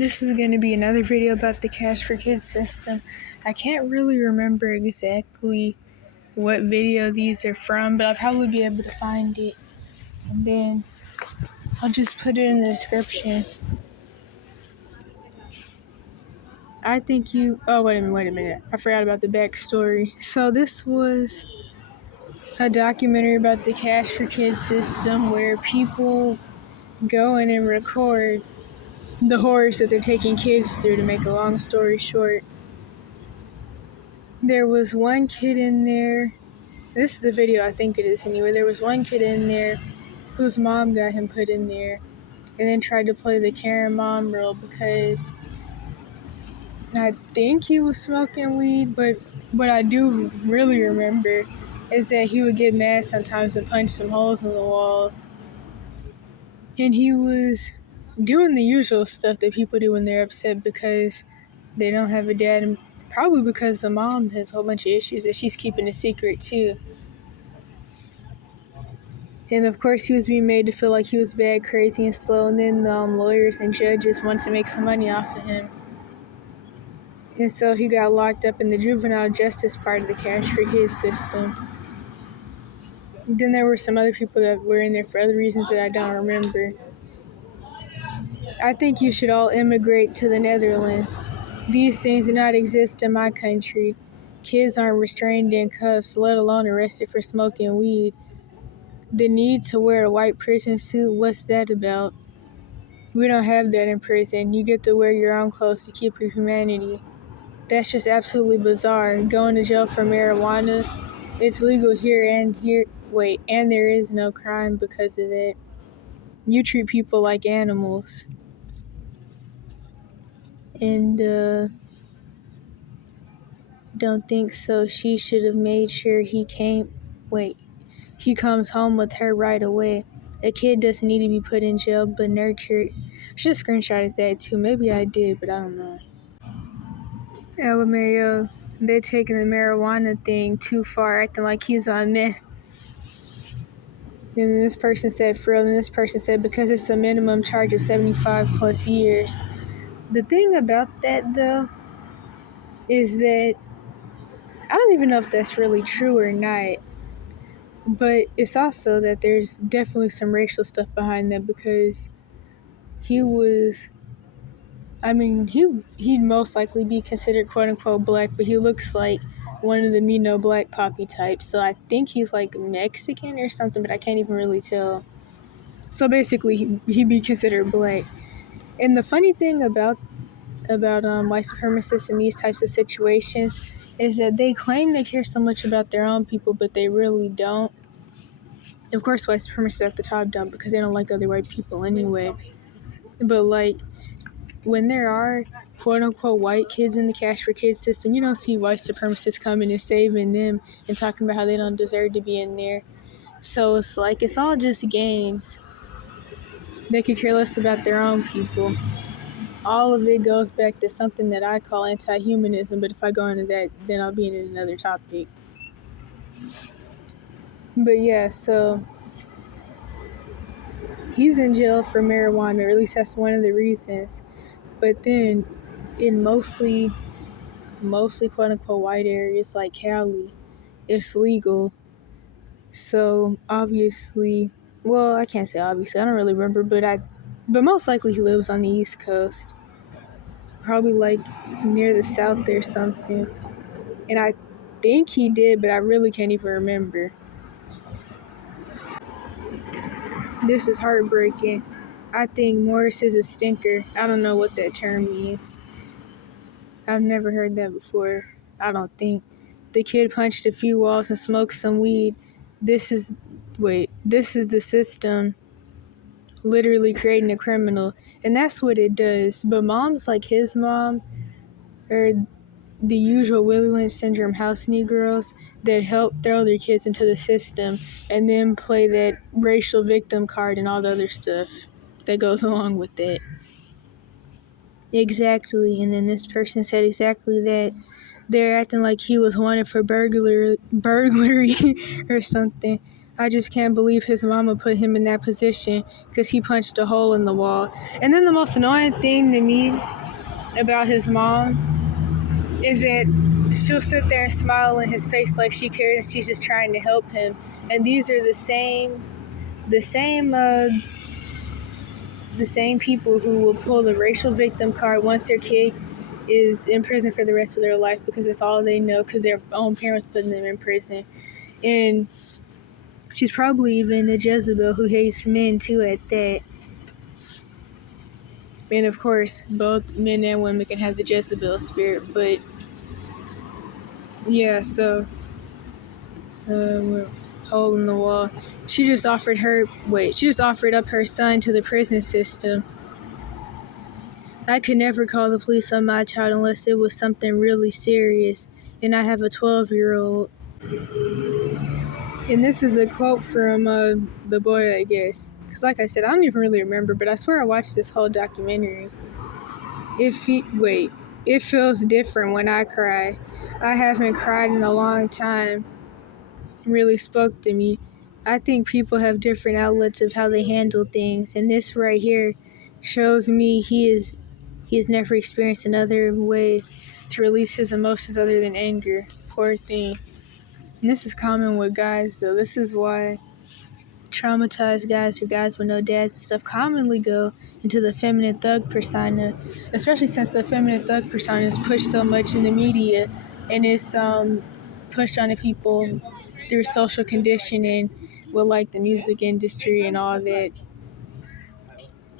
This is going to be another video about the Cash for Kids system. I can't really remember exactly what video these are from, but I'll probably be able to find it. And then I'll just put it in the description. Wait a minute. I forgot about the backstory. So this was a documentary about the Cash for Kids system where people go in and record the horrors that they're taking kids through. To make a long story short, there was one kid in there. This is the video, I think it is anyway. There was one kid in there whose mom got him put in there and then tried to play the Karen mom role because I think he was smoking weed, but what I do really remember is that he would get mad sometimes and punch some holes in the walls. And he was doing the usual stuff that people do when they're upset because they don't have a dad, and probably because the mom has a whole bunch of issues that she's keeping a secret too. And of course he was being made to feel like he was bad, crazy, and slow, and then lawyers and judges wanted to make some money off of him. And so he got locked up in the juvenile justice part of the Cash for Kids system. Then there were some other people that were in there for other reasons that I don't remember. I think you should all immigrate to the Netherlands. These things do not exist in my country. Kids aren't restrained in cuffs, let alone arrested for smoking weed. The need to wear a white prison suit, what's that about? We don't have that in prison. You get to wear your own clothes to keep your humanity. That's just absolutely bizarre. Going to jail for marijuana, it's legal here, and there is no crime because of it. You treat people like animals. And, don't think so. She should have made sure he comes home with her right away. A kid doesn't need to be put in jail, but nurtured. I should have screenshotted that too. Maybe I did, but I don't know. LMAO, they're taking the marijuana thing too far, acting like he's on meth. And this person said frill, and this person said because it's a minimum charge of 75 plus years. The thing about that, though, is that I don't even know if that's really true or not. But it's also that there's definitely some racial stuff behind that because he'd most likely be considered quote-unquote black, but he looks like one of the Me No Black Poppy types. So I think he's like Mexican or something, but I can't even really tell. So basically, he'd be considered black. And the funny thing about white supremacists in these types of situations is that they claim they care so much about their own people, but they really don't. Of course, white supremacists at the top don't because they don't like other white people anyway. But like, when there are quote-unquote white kids in the Cash for Kids system, you don't see white supremacists coming and saving them and talking about how they don't deserve to be in there. So it's like, it's all just games. They could care less about their own people. All of it goes back to something that I call anti-humanism, but if I go into that, then I'll be in another topic. But yeah, so he's in jail for marijuana, or at least that's one of the reasons. But then in mostly quote-unquote white areas like Cali, it's legal. So obviously, well, I can't say obviously, I don't really remember, but most likely he lives on the East Coast. Probably like near the South or something. And I think he did, but I really can't even remember. This is heartbreaking. I think Morris is a stinker. I don't know what that term means. I've never heard that before, I don't think. The kid punched a few walls and smoked some weed. This is the system literally creating a criminal. And that's what it does. But moms like his mom are the usual Willie Lynch syndrome house Negroes that help throw their kids into the system and then play that racial victim card and all the other stuff that goes along with it. Exactly. And then this person said exactly that. They're acting like he was wanted for burglary or something. I just can't believe his mama put him in that position because he punched a hole in the wall. And then the most annoying thing to me about his mom is that she'll sit there and smile in his face like she cares and she's just trying to help him. And these are the same people who will pull the racial victim card once their kid is in prison for the rest of their life because it's all they know because their own parents putting them in prison. And she's probably even a Jezebel who hates men too at that. And of course, both men and women can have the Jezebel spirit, but yeah, so hole in the wall. She just offered up her son to the prison system. I could never call the police on my child unless it was something really serious, and I have a 12-year-old. And this is a quote from the boy, I guess. Because like I said, I don't even really remember, but I swear I watched this whole documentary. It feels different when I cry. I haven't cried in a long time. It really spoke to me. I think people have different outlets of how they handle things, and this right here shows me he has never experienced another way to release his emotions other than anger. Poor thing. And this is common with guys, though. This is why traumatized guys or guys with no dads and stuff commonly go into the feminine thug persona, especially since the feminine thug persona is pushed so much in the media and is pushed onto people through social conditioning with like the music industry and all that.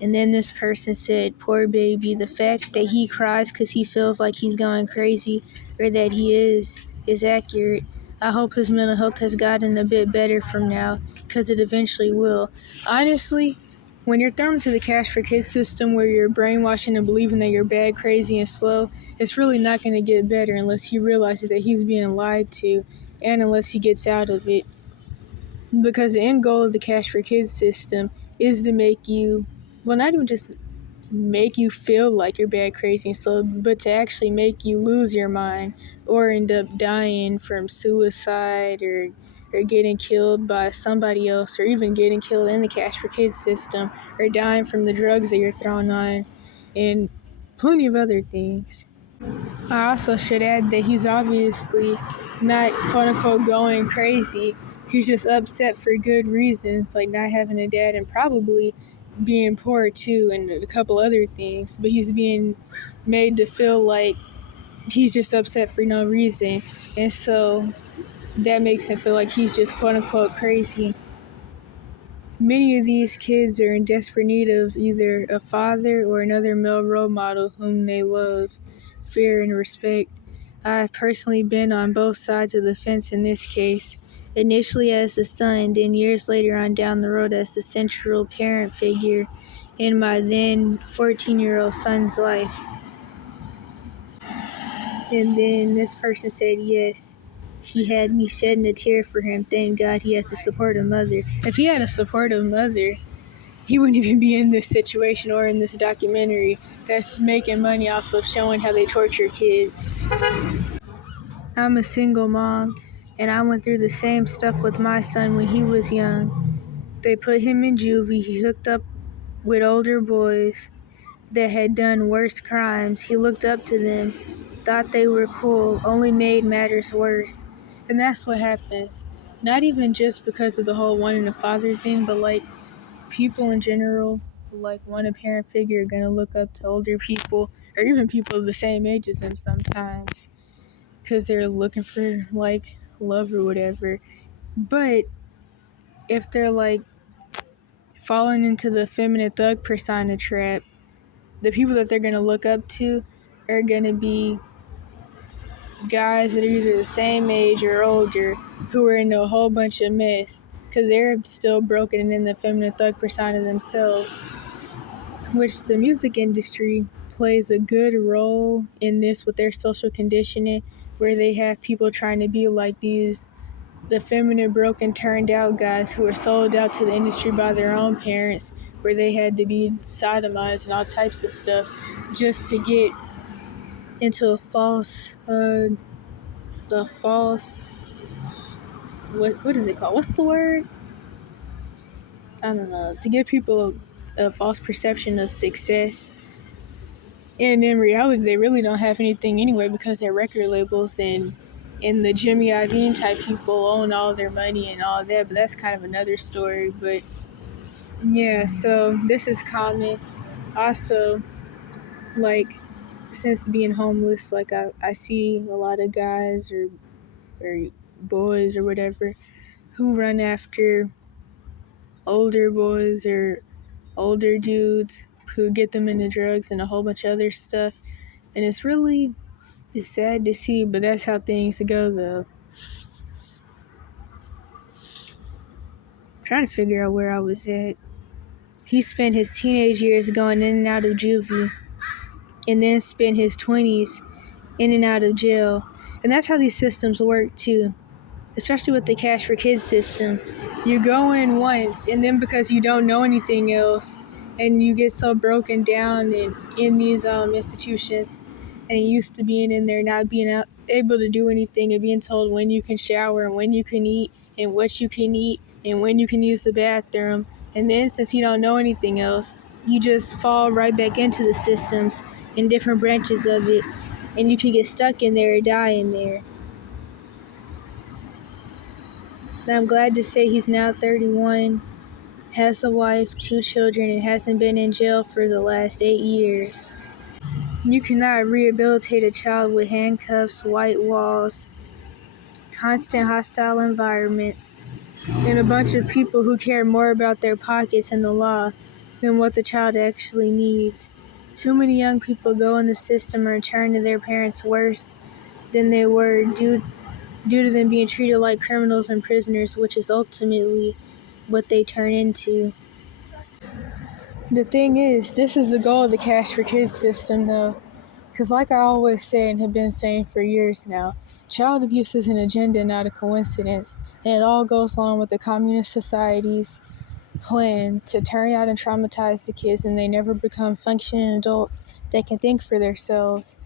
And then this person said, poor baby, the fact that he cries because he feels like he's going crazy or that he is accurate. I hope his mental health has gotten a bit better from now because it eventually will. Honestly, when you're thrown into the Cash for Kids system where you're brainwashing and believing that you're bad, crazy, and slow, it's really not going to get better unless he realizes that he's being lied to and unless he gets out of it. Because the end goal of the Cash for Kids system is to make you, well, not even just make you feel like you're bad, crazy, and slow, but to actually make you lose your mind or end up dying from suicide or getting killed by somebody else or even getting killed in the Cash for Kids system or dying from the drugs that you're thrown on and plenty of other things. I also should add that he's obviously not quote-unquote going crazy. He's just upset for good reasons, like not having a dad and probably being poor too and a couple other things. But he's being made to feel like he's just upset for no reason. And so that makes him feel like he's just quote-unquote crazy. Many of these kids are in desperate need of either a father or another male role model whom they love, fear, and respect. I've personally been on both sides of the fence in this case, initially as the son, then years later on down the road as the central parent figure in my then 14-year-old son's life. And then this person said, yes, he had me shedding a tear for him. Thank God he has a supportive mother. If he had a supportive mother, he wouldn't even be in this situation or in this documentary that's making money off of showing how they torture kids. I'm a single mom, and I went through the same stuff with my son when he was young. They put him in juvie. He hooked up with older boys that had done worse crimes. He looked up to them, thought they were cool, only made matters worse. And that's what happens. Not even just because of the whole wanting a father thing, but like people in general who like want a parent figure are gonna look up to older people or even people the same age as them sometimes because they're looking for like love or whatever. But if they're like falling into the feminine thug persona trap, the people that they're gonna look up to are gonna be guys that are either the same age or older who are into a whole bunch of mess because they're still broken and in the feminine thug persona themselves, which the music industry plays a good role in this with their social conditioning, where they have people trying to be like these the feminine broken turned out guys who are sold out to the industry by their own parents, where they had to be sodomized and all types of stuff just to get into a false what is it called? What's the word? I don't know, to give people a false perception of success. And in reality, they really don't have anything anyway because they're record labels and the Jimmy Iovine type people own all their money and all that. But that's kind of another story. But yeah, so this is common. Also, like, since being homeless, like I see a lot of guys or boys or whatever who run after older boys or older dudes who get them into drugs and a whole bunch of other stuff. And it's really sad to see, but that's how things go though. I'm trying to figure out where I was at. He spent his teenage years going in and out of juvie and then spent his 20s in and out of jail. And that's how these systems work too. Especially with the Cash for Kids system. You go in once, and then because you don't know anything else, and you get so broken down in these institutions, and used to being in there, not being able to do anything, and being told when you can shower, and when you can eat, and what you can eat, and when you can use the bathroom. And then since you don't know anything else, you just fall right back into the systems in different branches of it, and you can get stuck in there or die in there. And I'm glad to say he's now 31, has a wife, 2 children, and hasn't been in jail for the last 8 years. You cannot rehabilitate a child with handcuffs, white walls, constant hostile environments, and a bunch of people who care more about their pockets and the law than what the child actually needs. Too many young people go in the system and return to their parents worse than they were due to them being treated like criminals and prisoners, which is ultimately what they turn into. The thing is, this is the goal of the Cash for Kids system, though. Because like I always say and have been saying for years now, child abuse is an agenda, not a coincidence. And it all goes along with the communist society's plan to turn out and traumatize the kids, and they never become functioning adults that can think for themselves.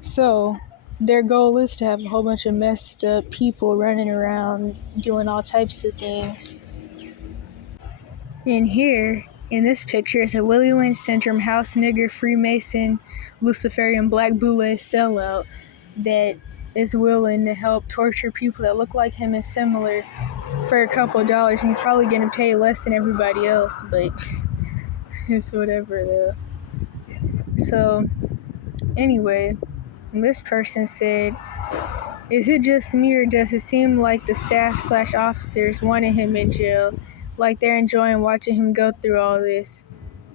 So their goal is to have a whole bunch of messed up people running around doing all types of things. And here, in this picture, is a Willie Lynch syndrome, house nigger, Freemason, Luciferian, black boule sellout that is willing to help torture people that look like him and similar for a couple of dollars. And he's probably going to pay less than everybody else, but it's whatever though. So, anyway, this person said, "Is it just me, or does it seem like the staff/officers wanted him in jail? Like they're enjoying watching him go through all this?"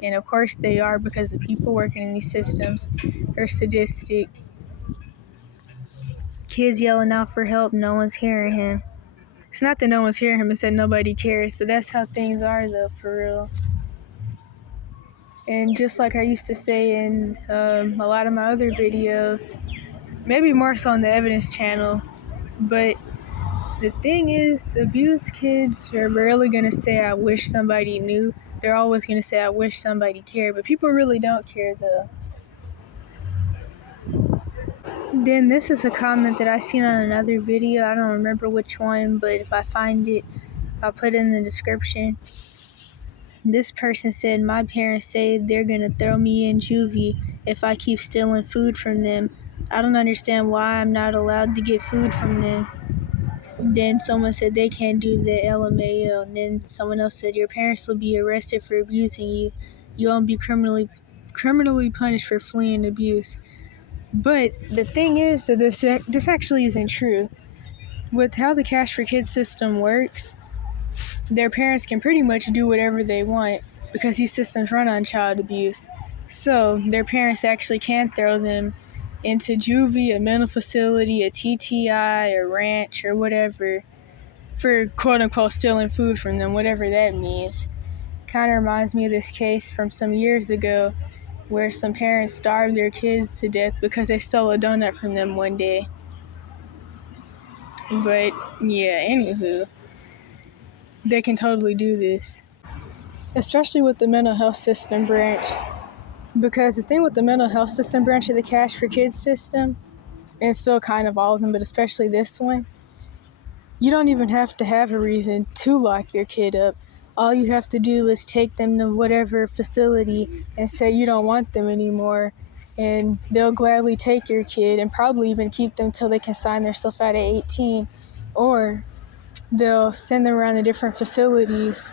And of course they are, because the people working in these systems are sadistic. Kids yelling out for help, no one's hearing him. It's not that no one's hearing him, it's that nobody cares, but that's how things are though, for real. And just like I used to say in a lot of my other videos, maybe more so on the Evidence channel, but the thing is, abused kids are rarely going to say, "I wish somebody knew." They're always going to say, "I wish somebody cared," but people really don't care though. Then this is a comment that I seen on another video. I don't remember which one, but if I find it, I'll put it in the description. This person said, "My parents say they're going to throw me in juvie if I keep stealing food from them. I don't understand why I'm not allowed to get food from them." Then someone said they can't do the LMAO. And then someone else said, "Your parents will be arrested for abusing you. You won't be criminally punished for fleeing abuse." But the thing is that this actually isn't true. With how the Cash for Kids system works, their parents can pretty much do whatever they want because these systems run on child abuse. So their parents actually can throw them into juvie, a mental facility, a TTI, a ranch, or whatever, for quote-unquote stealing food from them, whatever that means. Kind of reminds me of this case from some years ago where some parents starved their kids to death because they stole a donut from them one day. But yeah, anywho, they can totally do this, especially with the mental health system branch. Because the thing with the mental health system branch of the Cash for Kids system, and still kind of all of them, but especially this one, you don't even have to have a reason to lock your kid up. all you have to do is take them to whatever facility and say you don't want them anymore, and they'll gladly take your kid and probably even keep them till they can sign their stuff out at 18, or they'll send them around the different facilities,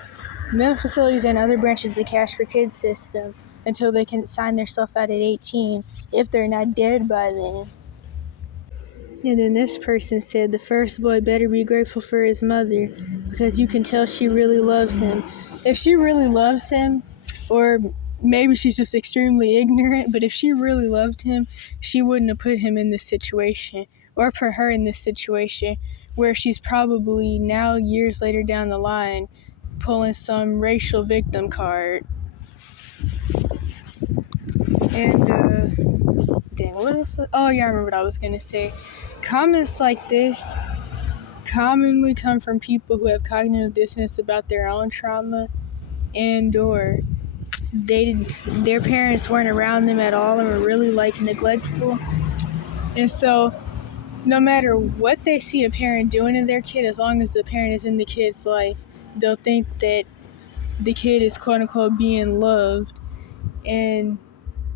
mental facilities and other branches of the Cash for Kids system until they can sign their stuff out at 18 if they're not dead by then. And then this person said the first boy better be grateful for his mother because you can tell she really loves him. If she really loves him, or maybe she's just extremely ignorant, but if she really loved him, she wouldn't have put him in this situation or put her in this situation where she's probably now years later down the line pulling some racial victim card. And dang, what else? Oh yeah, I remember what I was gonna say. Comments like this commonly come from people who have cognitive dissonance about their own trauma, and or their parents weren't around them at all and were really neglectful. And so no matter what they see a parent doing to their kid, as long as the parent is in the kid's life, they'll think that the kid is quote unquote being loved. And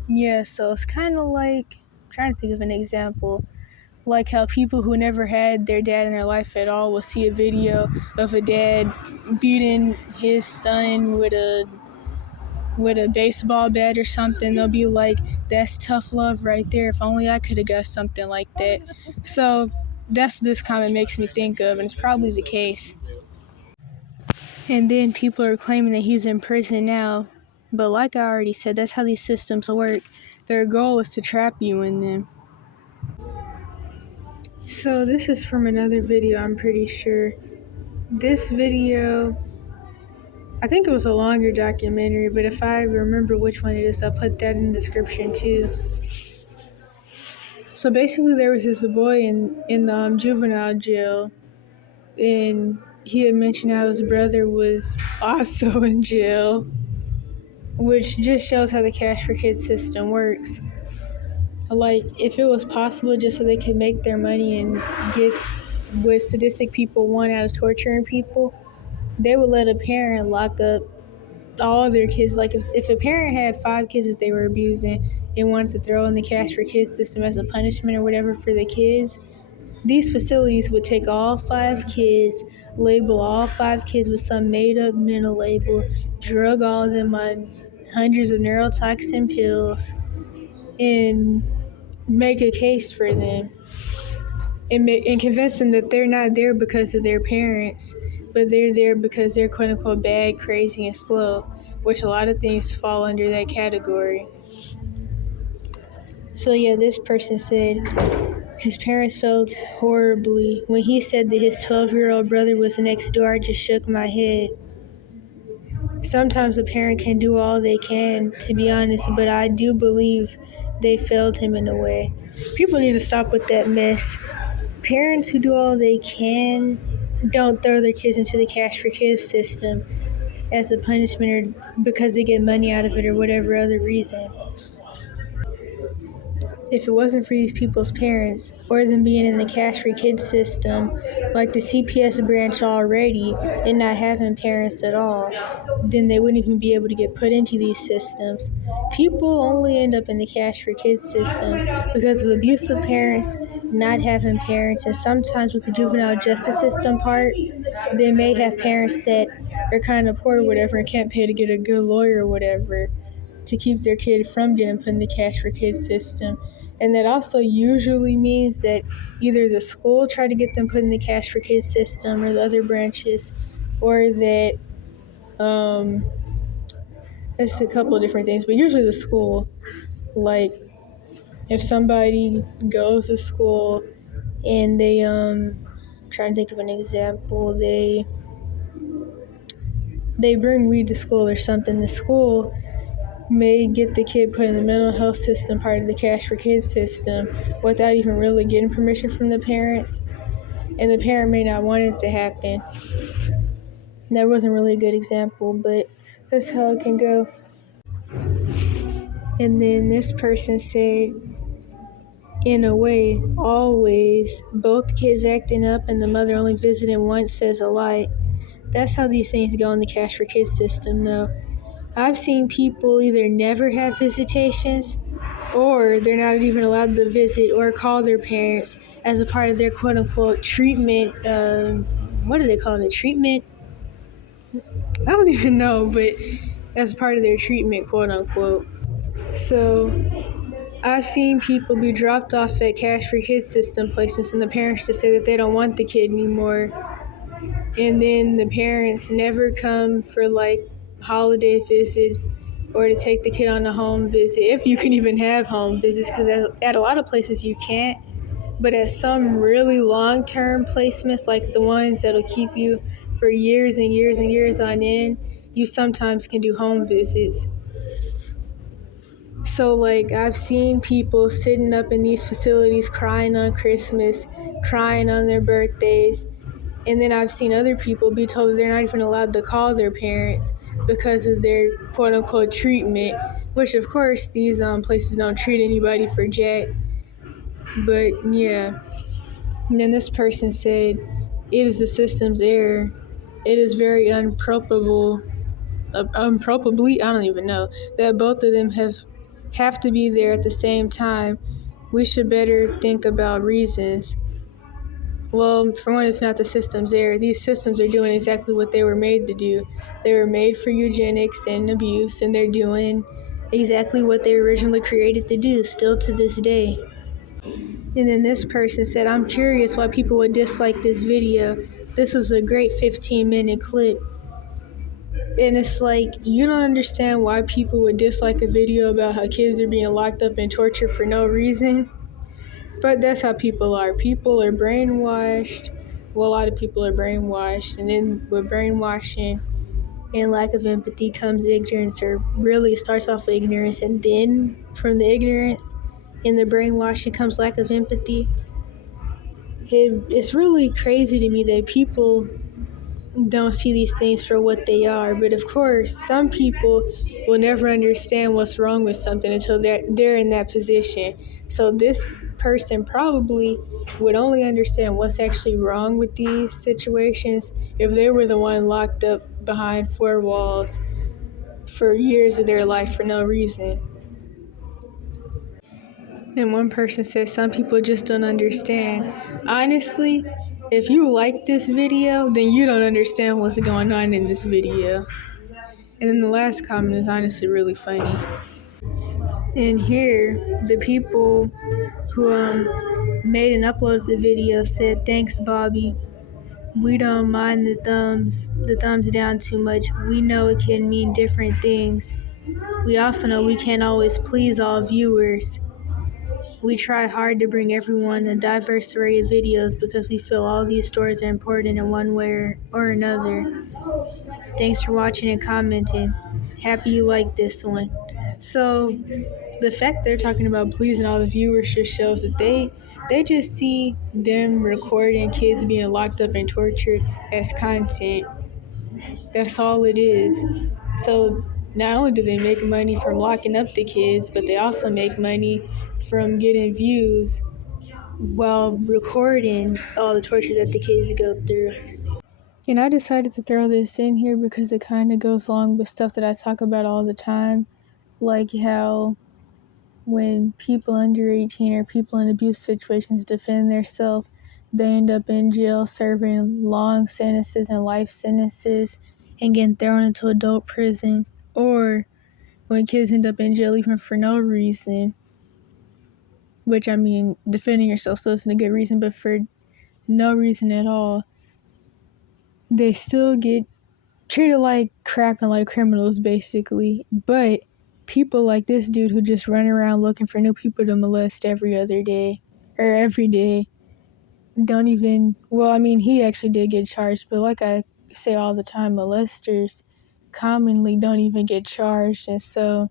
yeah, so it's kind of like, I'm trying to think of an example, like how people who never had their dad in their life at all will see a video of a dad beating his son with a baseball bat or something. They'll be like, that's tough love right there. If only I could have got something like that. So that's what this comment makes me think of, and it's probably the case. And then people are claiming that he's in prison now. But like I already said, that's how these systems work. Their goal is to trap you in them. So this is from another video, I'm pretty sure. This video, I think it was a longer documentary, but if I remember which one it is, I'll put that in the description too. So basically there was this boy in the juvenile jail, and he had mentioned how his brother was also in jail, which just shows how the Cash for Kids system works. Like, if it was possible just so they could make their money and get what sadistic people want out of torturing people, they would let a parent lock up all their kids. Like, if a parent had 5 kids that they were abusing and wanted to throw in the Cash for Kids system as a punishment or whatever for the kids, these facilities would take all 5 kids, label all 5 kids with some made-up mental label, drug all of them on hundreds of neurotoxin pills, and make a case for them and convince them that they're not there because of their parents, but they're there because they're quote-unquote bad, crazy, and slow, which a lot of things fall under that category. So yeah, this person said his parents felt horribly. When he said that his 12-year-old brother was next door, I just shook my head. Sometimes a parent can do all they can, to be honest, but I do believe they failed him in a way. People need to stop with that mess. Parents who do all they can don't throw their kids into the Cash for Kids system as a punishment or because they get money out of it or whatever other reason. If it wasn't for these people's parents or them being in the Cash for Kids system, like the CPS branch already, and not having parents at all, then they wouldn't even be able to get put into these systems. People only end up in the Cash for Kids system because of abusive parents, not having parents, and sometimes with the juvenile justice system part, they may have parents that are kind of poor or whatever and can't pay to get a good lawyer or whatever to keep their kid from getting put in the Cash for Kids system. And that also usually means that either the school tried to get them put in the Cash for Kids system or the other branches, or that it's a couple of different things, but usually the school. Like, if somebody goes to school and they trying to think of an example, they bring weed to school or something, the school may get the kid put in the mental health system, part of the Cash for Kids system, without even really getting permission from the parents. And the parent may not want it to happen. That wasn't really a good example, but that's how it can go. And then this person said, in a way, always, both kids acting up and the mother only visiting once says a lot. that's how these things go in the Cash for Kids system, though. I've seen people either never have visitations or they're not even allowed to visit or call their parents as a part of their quote-unquote treatment. What do they call it? Treatment? I don't even know, but as part of their treatment, quote-unquote. So I've seen people be dropped off at Cash for Kids system placements and the parents just say that they don't want the kid anymore. And then the parents never come for like holiday visits or to take the kid on a home visit, if you can even have home visits, because at a lot of places you can't. But at some really long-term placements, like the ones that'll keep you for years and years and years on end, you sometimes can do home visits. So, like, I've seen people sitting up in these facilities crying on Christmas, crying on their birthdays, and then I've seen other people be told that they're not even allowed to call their parents because of their quote-unquote treatment, which, of course, these places don't treat anybody for jack. But, yeah. And then this person said, it is the system's error. It is very improbably, I don't even know, that both of them have to be there at the same time. We should better think about reasons. Well, for one, it's not the system's error. These systems are doing exactly what they were made to do. They were made for eugenics and abuse, and they're doing exactly what they were originally created to do, still to this day. And then this person said, I'm curious why people would dislike this video. This was a great 15-minute clip. And it's like, you don't understand why people would dislike a video about how kids are being locked up and tortured for no reason. But that's how people are. People are brainwashed. Well, a lot of people are brainwashed. And then with brainwashing and lack of empathy comes ignorance, or really it starts off with ignorance. And then from the ignorance and the brainwashing comes lack of empathy. It's really crazy to me that people don't see these things for what they are. But of course, some people will never understand what's wrong with something until they're in that position. So this person probably would only understand what's actually wrong with these situations if they were the one locked up behind four walls for years of their life for no reason. And one person says some people just don't understand. Honestly, if you like this video, then you don't understand what's going on in this video. And then the last comment is honestly really funny. And here, the people who made and uploaded the video said, thanks, Bobby. We don't mind the thumbs down too much. We know it can mean different things. We also know we can't always please all viewers. We try hard to bring everyone a diverse array of videos because we feel all these stories are important in one way or another. Thanks for watching and commenting. Happy you like this one. So the fact they're talking about pleasing all the viewers just shows that they just see them recording kids being locked up and tortured as content. That's all it is. So not only do they make money from locking up the kids, but they also make money from getting views while recording all the torture that the kids go through. And I decided to throw this in here because it kind of goes along with stuff that I talk about all the time, like how when people under 18 or people in abuse situations defend themselves, they end up in jail serving long sentences and life sentences and getting thrown into adult prison. Or when kids end up in jail even for no reason, which I mean, defending yourself still isn't a good reason, but for no reason at all, they still get treated like crap and like criminals, basically. But people like this dude who just run around looking for new people to molest every other day, or every day, don't even, well, I mean, he actually did get charged, but like I say all the time, molesters commonly don't even get charged, and so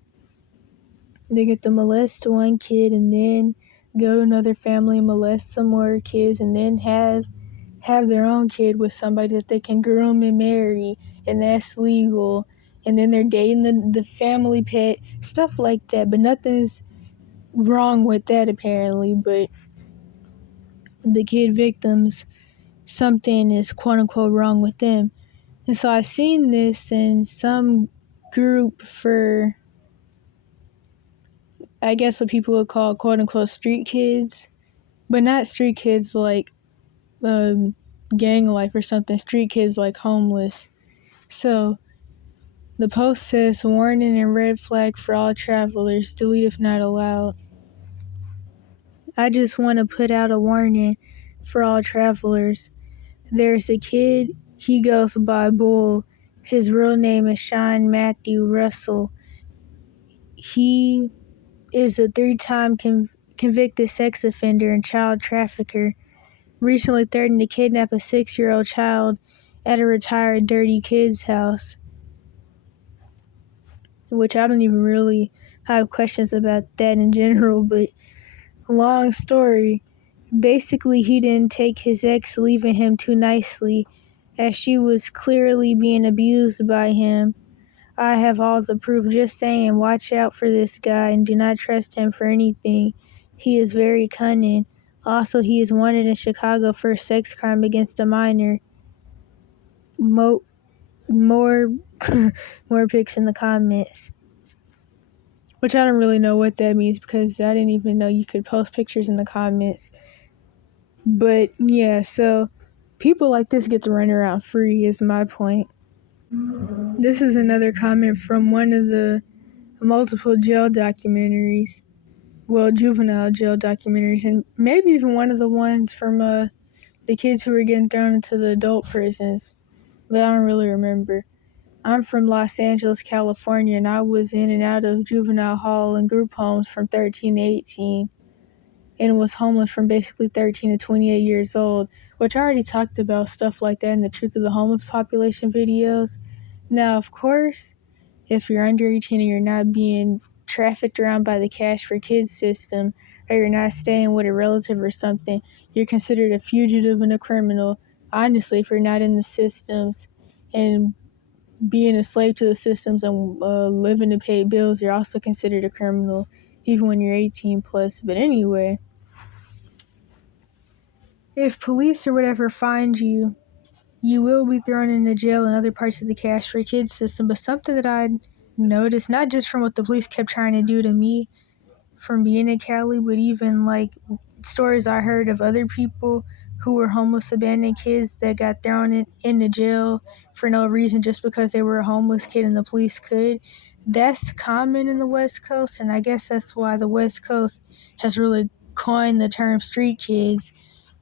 they get to molest one kid and then go to another family and molest some more kids and then have their own kid with somebody that they can groom and marry, and that's legal. And then they're dating the family pet, stuff like that. But nothing's wrong with that apparently. But the kid victims, something is quote unquote wrong with them. And so I seen this in some group for, I guess what people would call quote unquote street kids, but not street kids like gang life or something, street kids like homeless. So the post says warning and red flag for all travelers, delete if not allowed. I just want to put out a warning for all travelers. There's a kid, he goes by Bull. His real name is Sean Matthew Russell. He is a 3-time convicted sex offender and child trafficker. Recently threatened to kidnap a 6-year-old child at a retired Dirty Kids house. Which I don't even really have questions about that in general, but long story. Basically, he didn't take his ex leaving him too nicely, as she was clearly being abused by him. I have all the proof, just saying, watch out for this guy and do not trust him for anything. He is very cunning. Also, he is wanted in Chicago for a sex crime against a minor. More more pics in the comments. Which I don't really know what that means because I didn't even know you could post pictures in the comments. But yeah, so people like this get to run around free is my point. This is another comment from one of the multiple jail documentaries. Well, juvenile jail documentaries, and maybe even one of the ones from the kids who were getting thrown into the adult prisons. But I don't really remember. I'm from Los Angeles, California, and I was in and out of juvenile hall and group homes from 13 to 18. And was homeless from basically 13 to 28 years old, which I already talked about stuff like that in the Truth of the Homeless Population videos. Now, of course, if you're under 18 and you're not being trafficked around by the Cash for Kids system, or you're not staying with a relative or something, you're considered a fugitive and a criminal. Honestly, if you're not in the systems and being a slave to the systems and living to pay bills, you're also considered a criminal, even when you're 18 plus. But anyway, if police or whatever find you, you will be thrown into jail and other parts of the Cash for Kids system. But something that I noticed, not just from what the police kept trying to do to me from being in Cali, but even like stories I heard of other people who were homeless abandoned kids that got thrown into jail for no reason just because they were a homeless kid and the police could. That's common in the West Coast, and I guess that's why the West Coast has really coined the term street kids,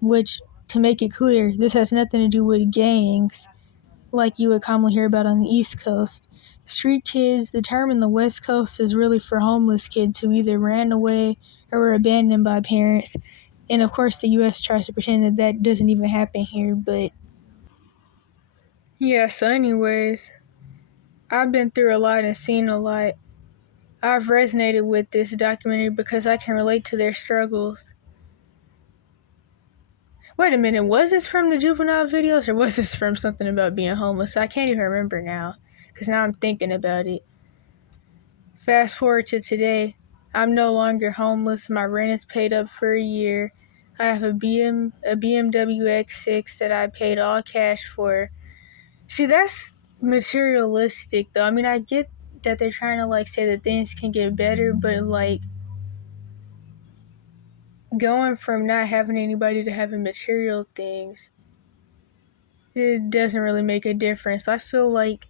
which, to make it clear, this has nothing to do with gangs like you would commonly hear about on the East Coast. Street kids, the term in the West Coast is really for homeless kids who either ran away or were abandoned by parents. And of course, the U.S. tries to pretend that that doesn't even happen here, but yeah, so anyways, I've been through a lot and seen a lot. I've resonated with this documentary because I can relate to their struggles. Wait a minute, was this from the juvenile videos or was this from something about being homeless? I can't even remember now, because now I'm thinking about it. Fast forward to today, I'm no longer homeless, my rent is paid up for a year. I have a BMW X6 that I paid all cash for. See, that's materialistic though. I mean, I get that they're trying to like say that things can get better, but like going from not having anybody to having material things, it doesn't really make a difference. I feel like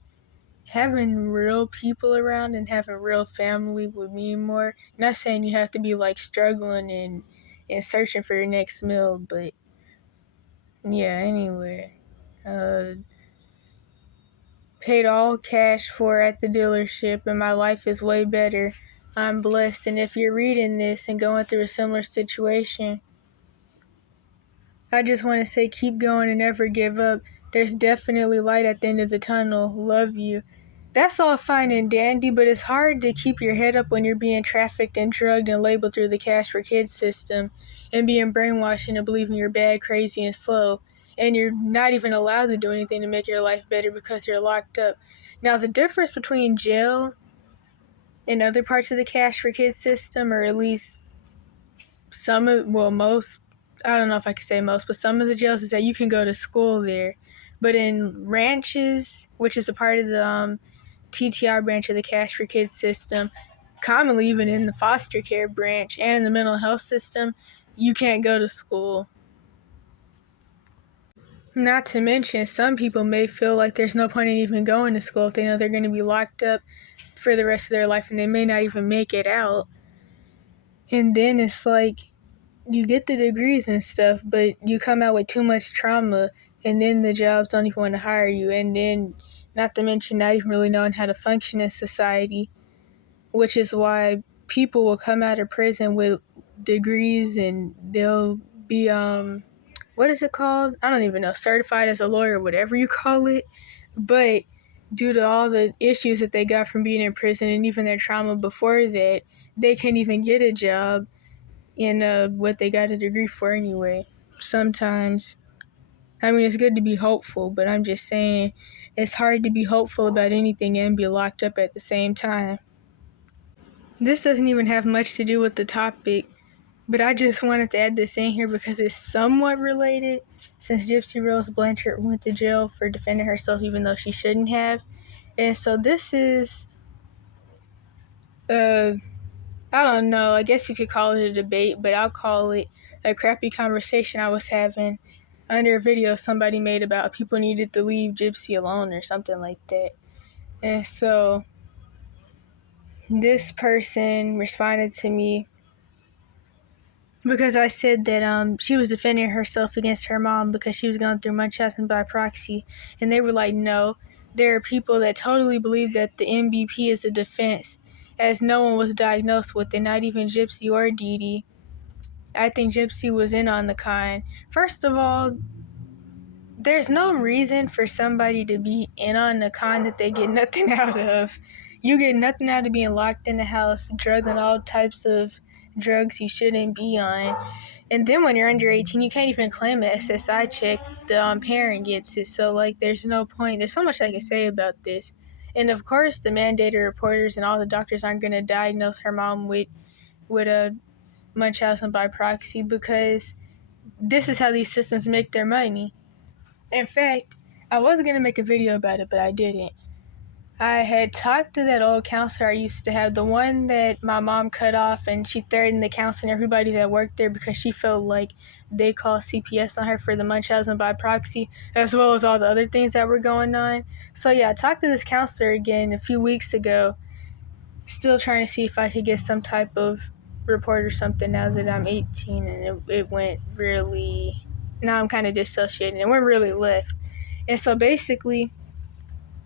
having real people around and having real family would mean more. Not saying you have to be like struggling and searching for your next meal, but yeah, anyway. Paid all cash for at the dealership and my life is way better. I'm blessed, and if you're reading this and going through a similar situation, I just want to say keep going and never give up. There's definitely light at the end of the tunnel. Love you. That's all fine and dandy, but it's hard to keep your head up when you're being trafficked and drugged and labeled through the Cash for Kids system and being brainwashed into believing you're bad, crazy, and slow. And you're not even allowed to do anything to make your life better because you're locked up. Now, the difference between jail and other parts of the Cash for Kids system, or at least most, I don't know if I could say most, but some of the jails, is that you can go to school there, But in ranches, which is a part of the TTR branch of the Cash for Kids system, commonly even in the foster care branch and in the mental health system, you can't go to school. Not to mention, some people may feel like there's no point in even going to school if they know they're going to be locked up for the rest of their life and they may not even make it out. And then it's like, you get the degrees and stuff, but you come out with too much trauma, and then the jobs don't even want to hire you. And then, not to mention, not even really knowing how to function in society, which is why people will come out of prison with degrees and they'll be, what is it called? I don't even know, certified as a lawyer, whatever you call it. But due to all the issues that they got from being in prison and even their trauma before that, they can't even get a job in what they got a degree for anyway. Sometimes, I mean, it's good to be hopeful, but I'm just saying it's hard to be hopeful about anything and be locked up at the same time. This doesn't even have much to do with the topic, but I just wanted to add this in here because it's somewhat related, since Gypsy Rose Blanchard went to jail for defending herself even though she shouldn't have. And so this is, I don't know, I guess you could call it a debate, but I'll call it a crappy conversation I was having under a video somebody made about people needed to leave Gypsy alone or something like that. And so this person responded to me because I said that she was defending herself against her mom because she was going through Munchausen by proxy. And they were like, no, there are people that totally believe that the MBP is a defense, as no one was diagnosed with it, not even Gypsy or Dee Dee. I think Gypsy was in on the con. First of all, there's no reason for somebody to be in on the con that they get nothing out of. You get nothing out of being locked in the house, drugged on all types of drugs you shouldn't be on. And then when you're under 18, you can't even claim an SSI check. The parent gets it. So, like, there's no point. There's so much I can say about this. And, of course, the mandated reporters and all the doctors aren't going to diagnose her mom with a Munchausen by proxy because this is how these systems make their money. In fact, I was going to make a video about it, but I didn't. I had talked to that old counselor I used to have, the one that my mom cut off, and she threatened the counselor and everybody that worked there because she felt like they called CPS on her for the Munchausen by proxy, as well as all the other things that were going on. So yeah, I talked to this counselor again a few weeks ago, still trying to see if I could get some type of report or something now that I'm 18, and it went really, now I'm kind of dissociating, it went really left. And so basically,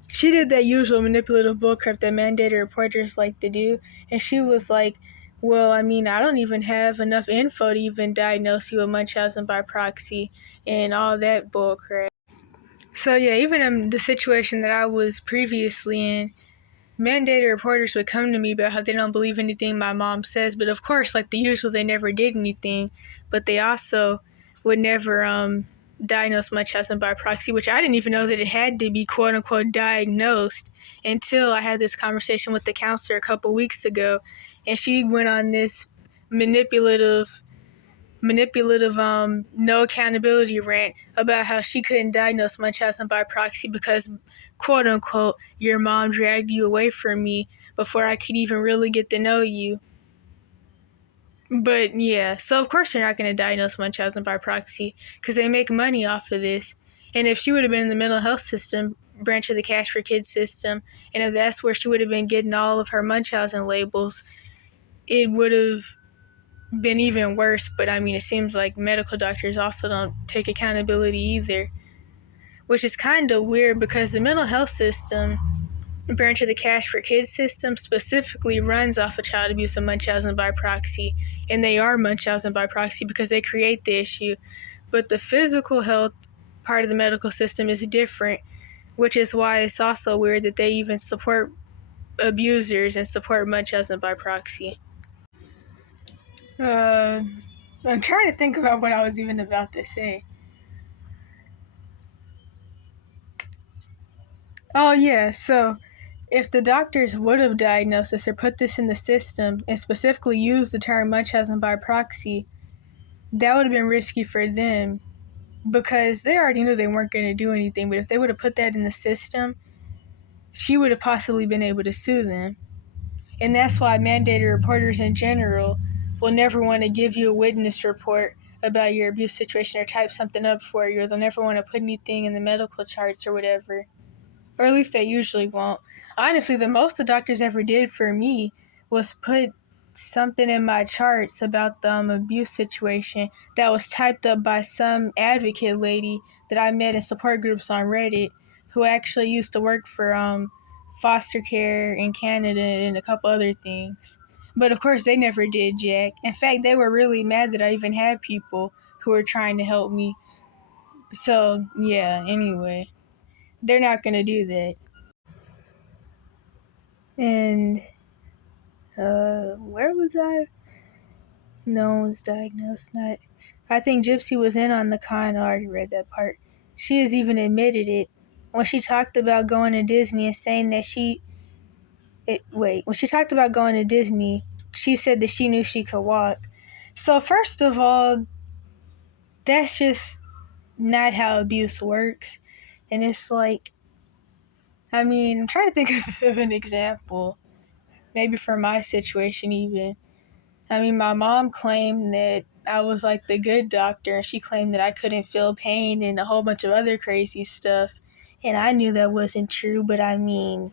she did that usual manipulative bullcrap that mandated reporters like to do, and she was like, well, I mean, I don't even have enough info to even diagnose you with Munchausen by proxy and all that bullcrap. So yeah, even in the situation that I was previously in, mandated reporters would come to me about how they don't believe anything my mom says, but of course, like the usual, they never did anything, but they also would never diagnose Munchausen by proxy, which I didn't even know that it had to be quote-unquote diagnosed until I had this conversation with the counselor a couple weeks ago, and she went on this manipulative no accountability rant about how she couldn't diagnose Munchausen by proxy because, quote unquote, your mom dragged you away from me before I could even really get to know you. But yeah, so of course they're not going to diagnose Munchausen by proxy because they make money off of this. And if she would have been in the mental health system, branch of the Cash for Kids system, and if that's where she would have been getting all of her Munchausen labels, it would have been even worse. But I mean, it seems like medical doctors also don't take accountability either, which is kind of weird because the mental health system, branch of the Cash for Kids system, specifically runs off of child abuse and Munchausen by proxy, and they are Munchausen by proxy because they create the issue. But the physical health part of the medical system is different, which is why it's also weird that they even support abusers and support Munchausen by proxy. I'm trying to think about what I was even about to say. Oh yeah, so if the doctors would have diagnosed this or put this in the system and specifically used the term Munchausen by proxy, that would have been risky for them because they already knew they weren't going to do anything. But if they would have put that in the system, she would have possibly been able to sue them. And that's why mandated reporters in general will never want to give you a witness report about your abuse situation or type something up for you, or they'll never want to put anything in the medical charts or whatever. Or at least they usually won't. Honestly, the most the doctors ever did for me was put something in my charts about the abuse situation that was typed up by some advocate lady that I met in support groups on Reddit, who actually used to work for foster care in Canada and a couple other things. But of course, they never did jack. In fact, they were really mad that I even had people who were trying to help me. So, yeah, anyway, they're not going to do that. And, where was I? No one was diagnosed. Not. I think Gypsy was in on the con. I already read that part. She has even admitted it. When she talked about going to Disney and saying that when she talked about going to Disney, she said that she knew she could walk. So first of all, that's just not how abuse works. And it's like, I mean, I'm trying to think of an example. Maybe for my situation even. I mean, my mom claimed that I was like the good doctor, and she claimed that I couldn't feel pain and a whole bunch of other crazy stuff. And I knew that wasn't true, but I mean,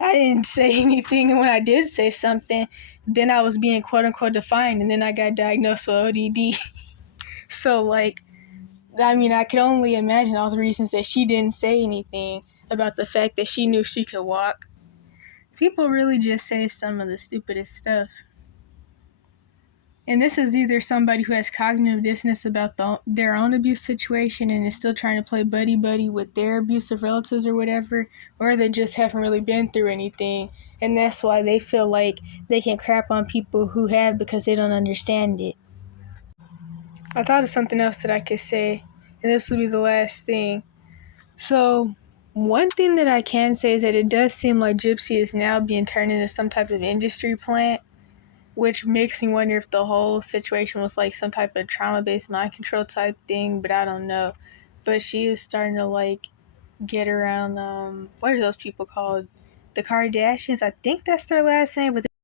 I didn't say anything. And when I did say something, then I was being quote unquote defiant, and then I got diagnosed with ODD. So, like, I mean, I could only imagine all the reasons that she didn't say anything about the fact that she knew she could walk. People really just say some of the stupidest stuff. And this is either somebody who has cognitive dissonance about their own abuse situation and is still trying to play buddy-buddy with their abusive relatives or whatever, or they just haven't really been through anything, and that's why they feel like they can crap on people who have because they don't understand it. I thought of something else that I could say, and this will be the last thing. So, one thing that I can say is that it does seem like Gypsy is now being turned into some type of industry plant, which makes me wonder if the whole situation was like some type of trauma-based mind control type thing, but I don't know. But she is starting to like get around, what are those people called? The Kardashians. I think that's their last name, but